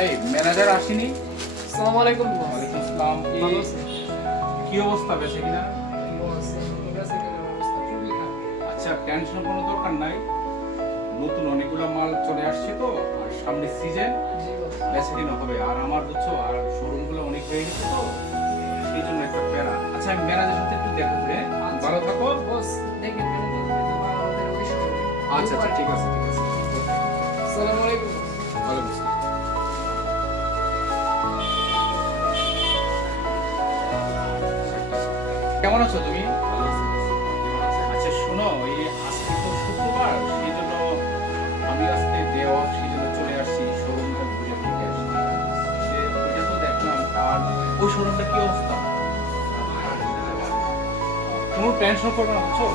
এই ম্যানেজার আসেনি? আসসালামু আলাইকুম বস। ওয়ালাইকুম আসসালাম। ভালো আছেন? কি অবস্থা বেঁচে কিনা? বস, নতুন বেচা কেনার অবস্থা খুবই খারাপ। আচ্ছা, টেনশন কোনো দরকার নাই। নতুন অনেকগুলো মাল চলে আসছে তো, আর সামনে সিজন, জি বস। বেঁচে কিনা হবে। আর আমার বুঝছো, আর শোরুমগুলো অনেক হয়ে গেছে তো, সেই জন্য একটা প্যারা। আচ্ছা, আমি ম্যানেজারের সাথে একটু দেখা করে, আচ্ছা। ভালো থাকো। বস, দেখেন কেন তো হয়তো বা আমাদের অফিস করবে। আচ্ছা আচ্ছা, ঠিক আছে ঠিক আছে। আসসালামু আলাইকুম বস। ওয়ালাইকুম আসসালাম। কেমন আছো তুমি? আচ্ছা শোনো, এই আজকে তো শুক্রবার, সেই জন্য আমি আজকে ডে অফ, সেই জন্য চলে আসছি শোরুমটা ঘুরে ঘুরে আসছি। ওইটা তো দেখলাম। আর ওই শোরুমটা কি অবস্থা? কোনো টেনশন করবে না, বুঝছো?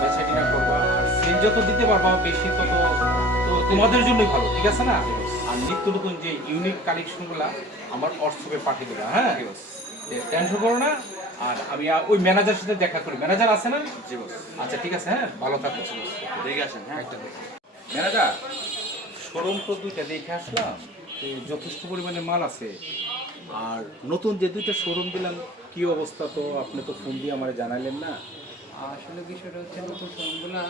বেচা কিনা করবা, আর সেল যত দিতে পারবা বেশি তত তো তোমাদের জন্যই ভালো, ঠিক আছে না? আর নিত্য নতুন যে ইউনিক কালেকশনগুলা আমার হোয়াটসঅ্যাপে পাঠিয়ে দেবা, হ্যাঁ? টেনশন করো না। আর আমি ওই ম্যানেজারের সাথে দেখা করি। ম্যানেজার আছে না? জি বস, আচ্ছা ঠিক আছে, হ্যাঁ, ভালো থাকো। দেখে আসেন। হ্যাঁ, ম্যানেজার, শোরুম তো দুইটা দেখে আসলাম, তো যথেষ্ট পরিমাণে মাল আছে। আর নতুন যে দুইটা শোরুম দিলাম, কি অবস্থা? তো আপনি তো ফোন দিয়ে আমার জানালেন না। আসলে বিষয়টা হচ্ছে নতুন শোরুমগুলো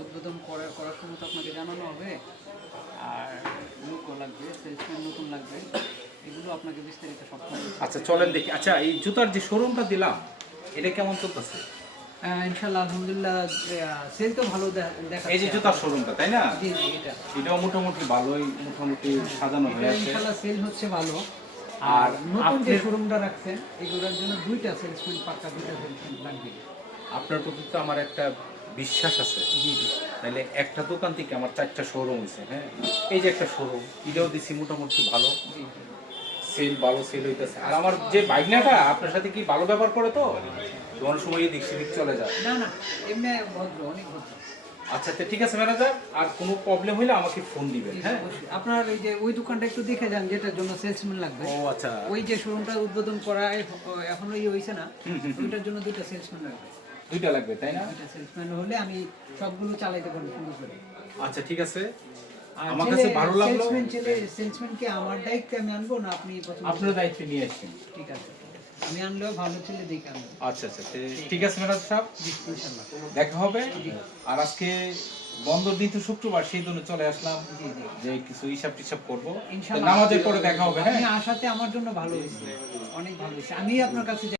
উদ্বোধন করার সময় তো আপনাকে জানানো হবে। আর লোকও লাগবে, সেলসম্যান নতুন লাগবে, এগুলো আপনাকে বিস্তারিত সব আচ্ছা চলেন দেখি। আচ্ছা, এই জুতার যে শোরুমটা দিলাম, এটা কেমন চলতেছে? ইনশাআল্লাহ আলহামদুলিল্লাহ, সেল তো ভালো দেখা এই যে জুতার শোরুমটা, তাই না? জি জি, এটা এটাও মোটামুটি ভালোই, মোটামুটি সাজানো হয়ে আছে। ইনশাআল্লাহ সেল হচ্ছে ভালো। আর আর নতুন যে আপনার- শোরুমটা রাখছেন এগুলোর জন্য দুইটা সেলসম্যান, পাক্কা দুইটা সেলসম্যান লাগবে। আপনার প্রতি তো আমার একটা বিশ্বাস আছে। জি জি তাহলে একটা দোকান থেকে আমার 4টা শোরুম হয়েছে, হ্যাঁ? এই যে একটা শোরুম, এটাও দিছি মোটামুটি ভালো, জি জি। সেল ভালো সেল হইতেছে। আর আমার যে বাইকনাটা আপনার সাথে কি ভালো ব্যবহার করে তো, তোমার সময় এদিক সেদিক চলে যায়। না না, এমনি ভদ্র, অনেক ভদ্র। আচ্ছা তো ঠিক আছে ম্যানেজার, আর কোনো প্রবলেম হলে আমাকে ফোন দিবেন, জি, হ্যাঁ? অবশ্যই। আপনার ওই যে ওই দোকানটা একটু দেখে যান, যেটার জন্য সেলসম্যান লাগবে। ও আচ্ছা, ওই যে শোরুমটা উদ্বোধন করা এখনো হয়েছে না, ওইটার জন্য দুইটা সেলসম্যান লাগবে। দুইটা লাগবে তাই না? দুইটা সেলসম্যান হলে আমি সবগুলো চালাইতে পারবো সুন্দর করে। আচ্ছা ঠিক আছে, আর আমার কাছে ভালো লাগলো। সেলসম্যানকে আমার দায়িত্বে আমি আনবো না আপনি প্রথমে? আপনার দায়িত্বে নিয়ে আসছেন। ঠিক আছে, আমি আনলেও ভালো ছেলে দেখে আনবো। আচ্ছা আচ্ছা, ঠিক আছে ম্যানেজার সাহেব, জি, ইনশাআল্লাহ। দেখা হবে। আর আজকে বন্ধর দিন তো শুক্রবার, সেই জন্য চলে আসলাম জি জি, যে কিছু হিসাব টিসাব করবো। ইনশাআল্লাহ। নামাজের পরে দেখা হবে, হ্যাঁ? আপনি আসাতে আমার জন্য ভালো হয়েছে, অনেক ভালো হয়েছে। আমি আপনার কাছে